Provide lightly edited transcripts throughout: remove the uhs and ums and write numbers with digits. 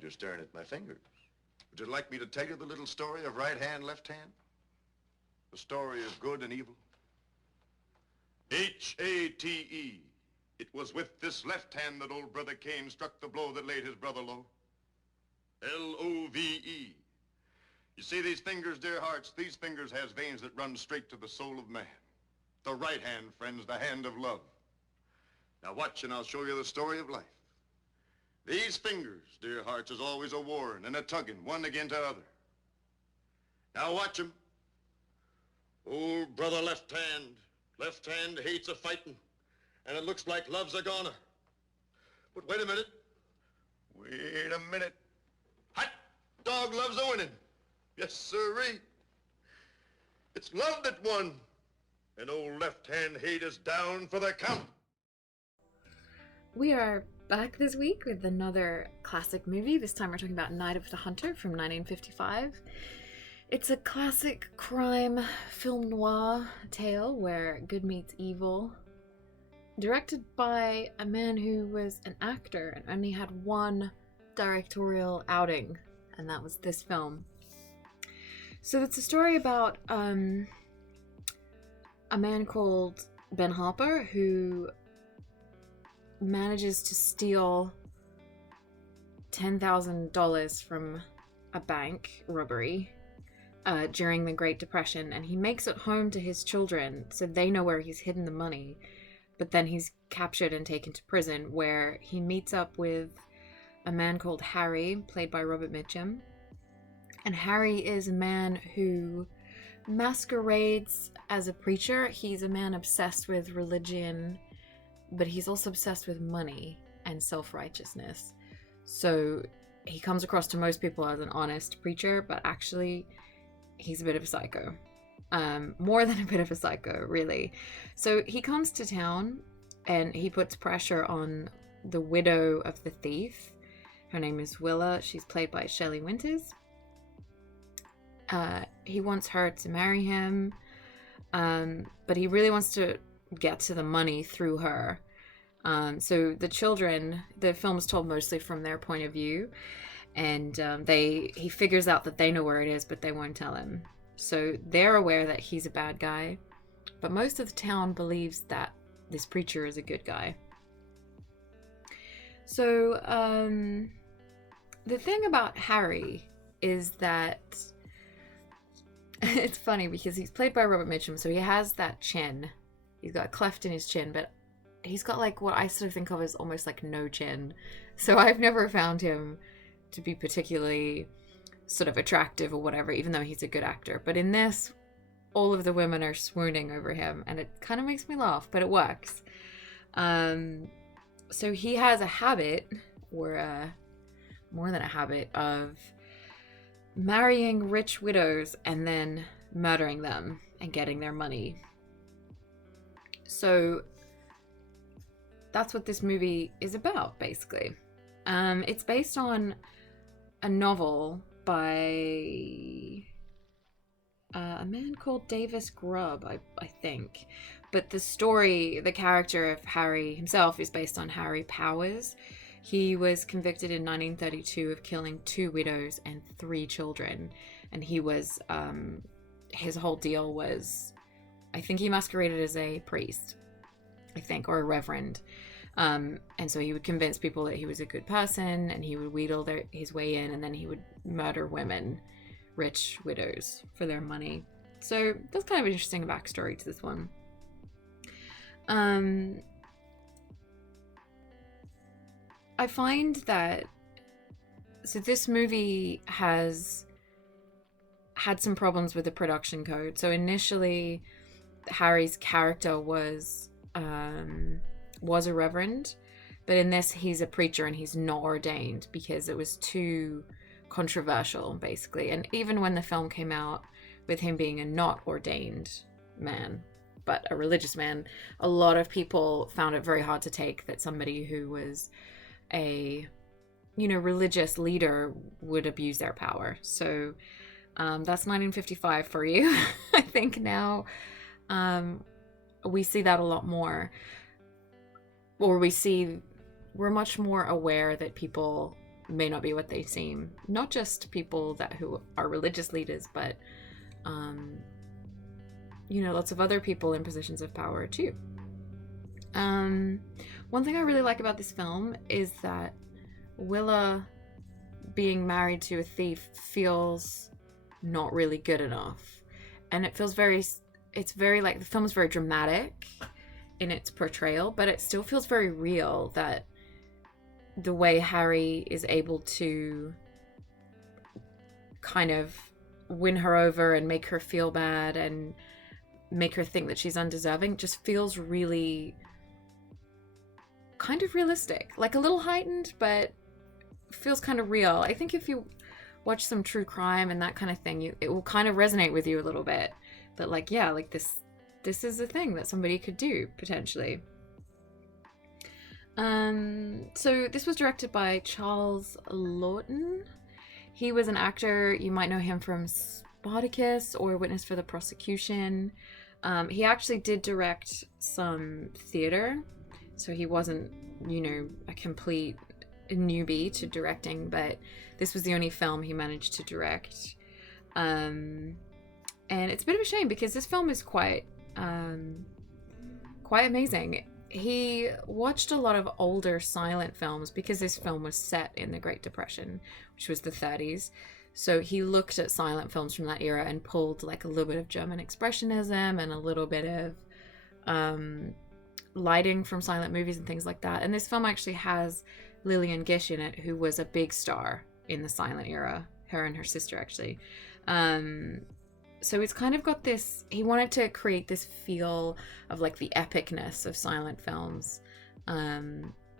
You're staring at my fingers. Would you like me to tell you the little story of right hand, left hand? The story of good and evil? H-A-T-E. It was with this left hand that old brother Cain struck the blow that laid his brother low. L-O-V-E. You see these fingers, dear hearts? These fingers has veins that run straight to the soul of man. The right hand, friends, the hand of love. Now watch and I'll show you the story of life. These fingers, dear hearts, is always a warring and a tugging, one against the other. Now watch 'em. Old brother left hand hates a fighting, and it looks like love's a goner. But wait a minute. Wait a minute. Hot dog loves a winning. Yes, sirree. It's love that won, and old left hand hate is down for the count. We are back this week with another classic movie. This time we're talking about Night of the Hunter from 1955. It's a classic crime film noir tale where good meets evil. Directed by a man who was an actor and only had one directorial outing, and that was this film. So it's a story about a man called Ben Harper who manages to steal $10,000 from a bank robbery during the Great Depression, and he makes it home to his children so they know where he's hidden the money. But then he's captured and taken to prison, where he meets up with a man called Harry, played by Robert Mitchum. And Harry is a man who masquerades as a preacher. He's a man obsessed with religion, but he's also obsessed with money and self-righteousness. So he comes across to most people as an honest preacher, but actually he's a bit of a psycho. More than a bit of a psycho, really. So he comes to town and he puts pressure on the widow of the thief. Her name is Willa. She's played by Shelley Winters. He wants her to marry him, but he really wants to get to the money through her. So the children, the film is told mostly from their point of view, and he figures out that they know where it is, but they won't tell him. So they're aware that he's a bad guy, but most of the town believes that this preacher is a good guy. So the thing about Harry is that it's funny because he's played by Robert Mitchum, so he has that chin. He's got a cleft in his chin, but he's got like what I sort of think of as almost like no chin. So I've never found him to be particularly sort of attractive or whatever, even though he's a good actor. But in this, all of the women are swooning over him, and it kind of makes me laugh, but it works. So he has a habit, or more than a habit, of marrying rich widows and then murdering them and getting their money. So that's what this movie is about, basically. It's based on a novel by a man called Davis Grubb, I think. But the story, the character of Harry himself is based on Harry Powers. He was convicted in 1932 of killing 2 widows and 3 children. And he was, his whole deal was, I think he masqueraded as a priest, I think, or a reverend. And so he would convince people that he was a good person, and he would wheedle his way in, and then he would murder women, rich widows, for their money. So that's kind of an interesting backstory to this one. I find that, so this movie has had some problems with the production code. So initially, Harry's character was a reverend, but in this he's a preacher and he's not ordained because it was too controversial, basically. And even when the film came out with him being a not ordained man but a religious man, a lot of people found it very hard to take that somebody who was a religious leader would abuse their power. So that's 1955 for you. I think now we see that a lot more. Or we're much more aware that people may not be what they seem. Not just people who are religious leaders, but lots of other people in positions of power too. One thing I really like about this film is that Willa being married to a thief feels not really good enough, and it feels it's very like, the film is very dramatic in its portrayal, but it still feels very real, that the way Harry is able to kind of win her over and make her feel bad and make her think that she's undeserving just feels really kind of realistic, like a little heightened, but feels kind of real. I think if you watch some true crime and that kind of thing, it will kind of resonate with you a little bit, that like, yeah, like this is a thing that somebody could do potentially. So this was directed by Charles Laughton. He was an actor. You might know him from Spartacus or Witness for the Prosecution. He actually did direct some theater, so he wasn't, a complete newbie to directing, but this was the only film he managed to direct. And it's a bit of a shame because this film is quite amazing. He watched a lot of older silent films because this film was set in the Great Depression, which was the 30s. So he looked at silent films from that era and pulled like a little bit of German expressionism and a little bit of lighting from silent movies and things like that. And this film actually has Lillian Gish in it, who was a big star in the silent era, her and her sister actually. So it's kind of got this, he wanted to create this feel of like the epicness of silent films,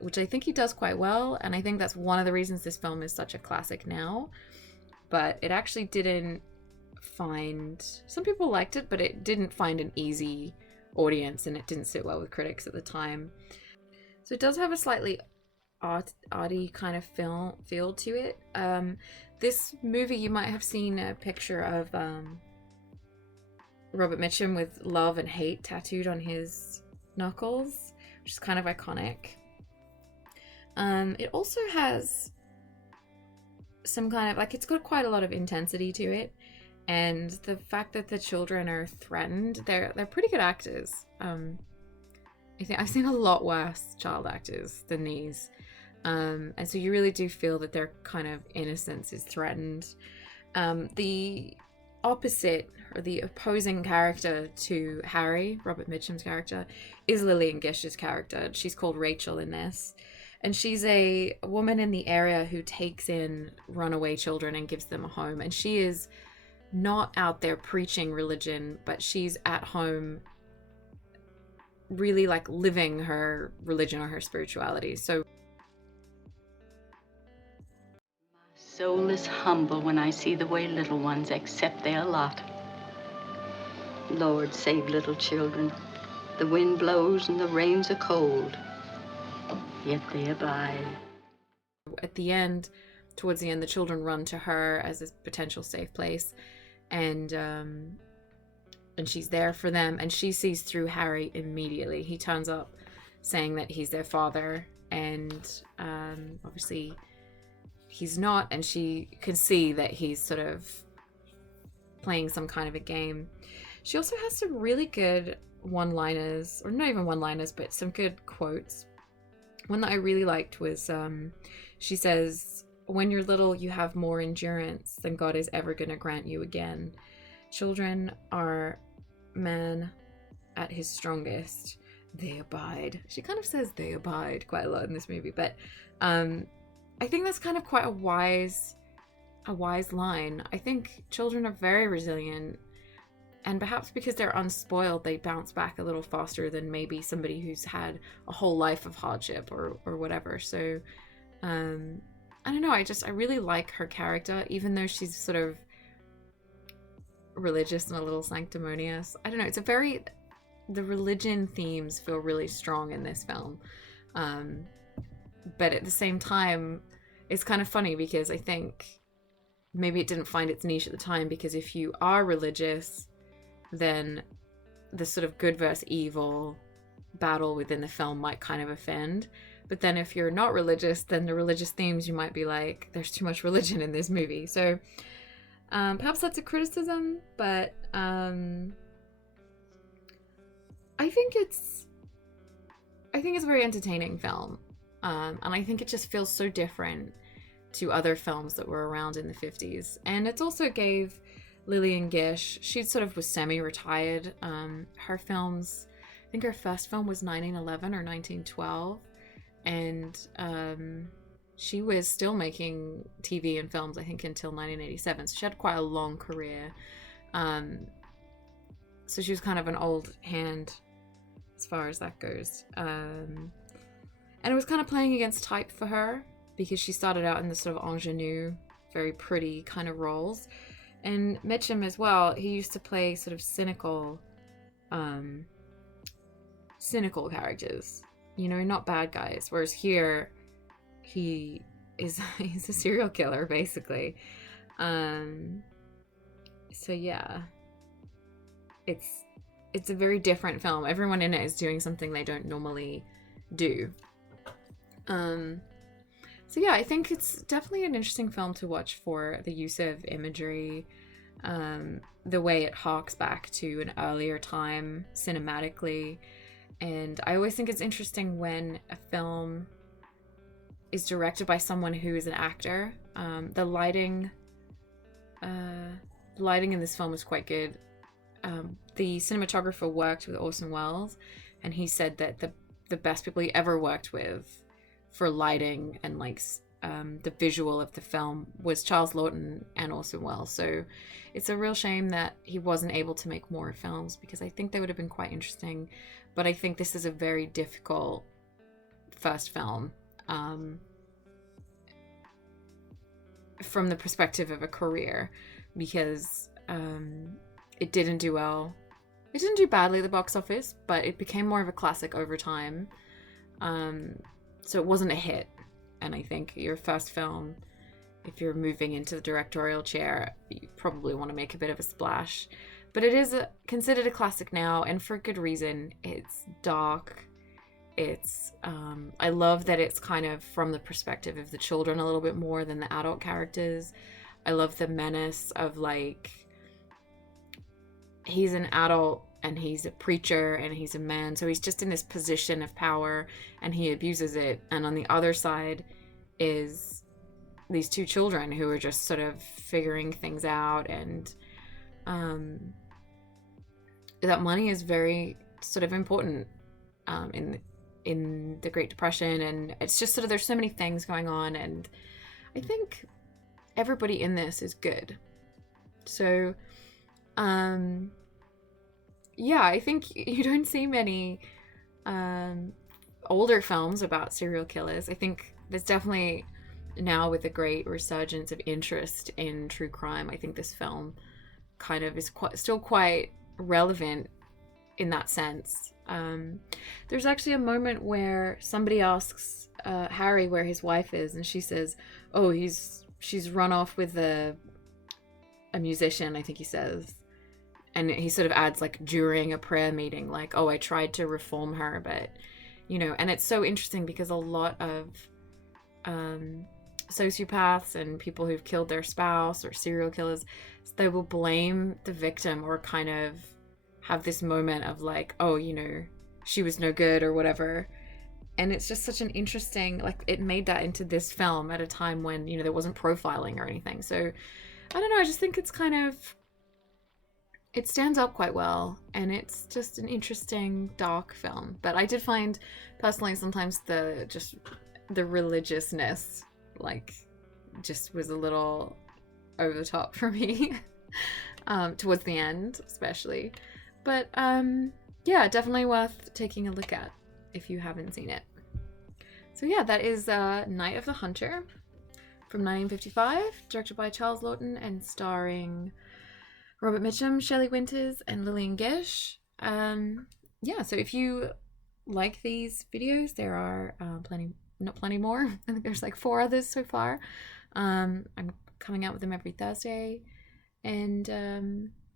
which I think he does quite well. And I think that's one of the reasons this film is such a classic now. But it actually didn't find, some people liked it, but it didn't find an easy audience and it didn't sit well with critics at the time. So it does have a slightly arty kind of feel to it. This movie, you might have seen a picture of Robert Mitchum with love and hate tattooed on his knuckles, which is kind of iconic. It also has some kind of, like, it's got quite a lot of intensity to it, and the fact that the children are threatened, they're pretty good actors. I think I've seen a lot worse child actors than these, and so you really do feel that their kind of innocence is threatened. The opposite, or the opposing character to Harry, Robert Mitchum's character, is Lillian Gish's character. She's called Rachel in this. And she's a woman in the area who takes in runaway children and gives them a home. And she is not out there preaching religion, but she's at home really like living her religion or her spirituality. So my soul is humble when I see the way little ones accept their lot. Lord, save little children. The wind blows and the rains are cold, yet they abide. At the end, towards the end, the children run to her as a potential safe place, and she's there for them, and she sees through Harry immediately. He turns up saying that he's their father, and obviously he's not, and she can see that he's sort of playing some kind of a game. She also has some really good one-liners, or not even one-liners, but some good quotes. One that I really liked was, she says, "When you're little, you have more endurance than God is ever going to grant you again. Children are man at his strongest. They abide." She kind of says they abide quite a lot in this movie, but I think that's kind of quite a wise line. I think children are very resilient, and perhaps because they're unspoiled, they bounce back a little faster than maybe somebody who's had a whole life of hardship or whatever. So I don't know, I really like her character, even though she's sort of religious and a little sanctimonious. I don't know, the religion themes feel really strong in this film. But at the same time, it's kind of funny because I think maybe it didn't find its niche at the time, because if you are religious, then the sort of good versus evil battle within the film might kind of offend. But then if you're not religious, then the religious themes, you might be like, there's too much religion in this movie. So perhaps that's a criticism, but I think it's a very entertaining film. And I think it just feels so different to other films that were around in the 50s. And it also gave Lillian Gish, she sort of was semi-retired. Her films, I think her first film was 1911 or 1912. And she was still making TV and films, I think, until 1987. So she had quite a long career. So she was kind of an old hand as far as that goes. And it was kind of playing against type for her, because she started out in the sort of ingenue, very pretty kind of roles. And Mitchum as well, he used to play sort of cynical characters, you know, not bad guys. Whereas here, he's a serial killer, basically. So yeah, it's a very different film. Everyone in it is doing something they don't normally do. So yeah, I think it's definitely an interesting film to watch for the use of imagery, the way it harks back to an earlier time cinematically. And I always think it's interesting when a film is directed by someone who is an actor. The lighting in this film was quite good. The cinematographer worked with Orson Welles, and he said that the best people he ever worked with for lighting and like the visual of the film was Charles Laughton and Orson Welles. So it's a real shame that he wasn't able to make more films, because I think they would have been quite interesting. But I think this is a very difficult first film from the perspective of a career, because it didn't do well. It didn't do badly at the box office, but it became more of a classic over time. So it wasn't a hit. And I think your first film, if you're moving into the directorial chair, you probably want to make a bit of a splash. But it is considered a classic now, and for good reason. It's dark. It's I love that it's kind of from the perspective of the children a little bit more than the adult characters. I love the menace of, like, he's an adult and he's a preacher and he's a man, so he's just in this position of power and he abuses it. And on the other side is these two children who are just sort of figuring things out, and that money is very sort of important in the Great Depression, and it's just sort of, there's so many things going on, and I think everybody in this is good. So yeah, I think you don't see many older films about serial killers. I think there's definitely, now with a great resurgence of interest in true crime, I think this film kind of is still quite relevant in that sense. There's actually a moment where somebody asks Harry where his wife is, and she says, oh, she's run off with a musician, I think he says. And he sort of adds, like, during a prayer meeting, like, oh, I tried to reform her, but, you know. And it's so interesting because a lot of sociopaths and people who've killed their spouse or serial killers, they will blame the victim, or kind of have this moment of, like, oh, you know, she was no good or whatever. And it's just such an interesting, like, it made that into this film at a time when, you know, there wasn't profiling or anything. So I don't know, I just think it's kind of, it stands up quite well, and it's just an interesting, dark film. But I did find, personally, sometimes the religiousness, like, just was a little over the top for me, towards the end, especially. But, yeah, definitely worth taking a look at if you haven't seen it. So yeah, that is Night of the Hunter from 1955, directed by Charles Laughton and starring Robert Mitchum, Shelley Winters, and Lillian Gish. Yeah, so if you like these videos, there are not plenty more. I think there's like 4 others so far. I'm coming out with them every Thursday. And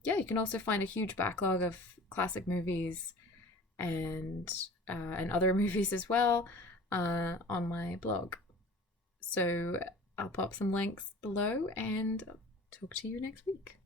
yeah, you can also find a huge backlog of classic movies and other movies as well on my blog. So I'll pop some links below and talk to you next week.